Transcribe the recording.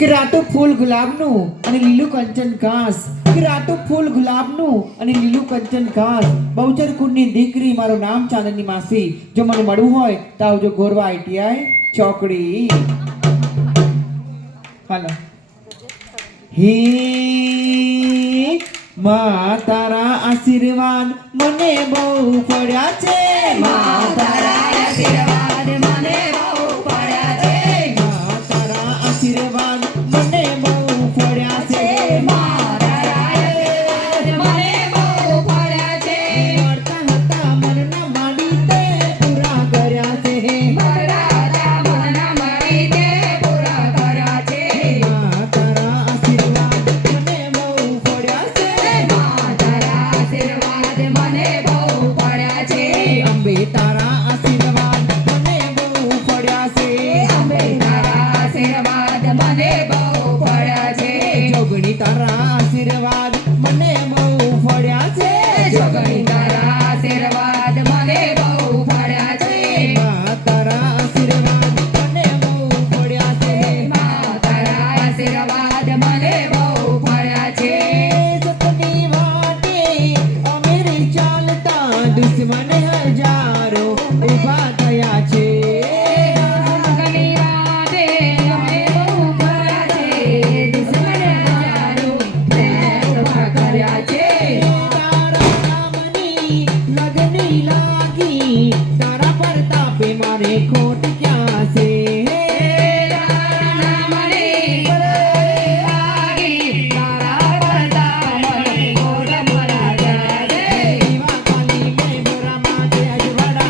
કે રાતો ફૂલ ગુલાબનું અને લીલું કંચન ઘાસ. કે રાતો ફૂલ ગુલાબનું અને લીલું કંચન ઘાસ. બહુચર કુંડની દીકરી મારું નામ ચાંદની માસી. જો મને મળવું હોય તો આવજો ગોરવા આઈટીઆઈ ચોકડી. હાલો. હે મા તારા આશીર્વાદ મને બહુ પડ્યા છે. મા તારા આશીર્વાદ મને બહુ પડ્યા છે. મા તારા આશીર્વાદ આશીર્વાદ મને બહુ પડ્યા છે. જોગણી તારા આશીર્વાદ મને બહુ પડ્યા છે. જોગણી તારા આશીર્વાદ મને બહુ પડ્યા છે. મા તારા આશીર્વાદ મને બહુ પડ્યા છે. તારા આશીર્વાદ મને બહુ પડ્યા છે. સતની વાટે અમેરી ચાલતા દુશ્મન હજારો ઊભા થયા છે.